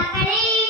Hare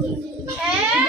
哎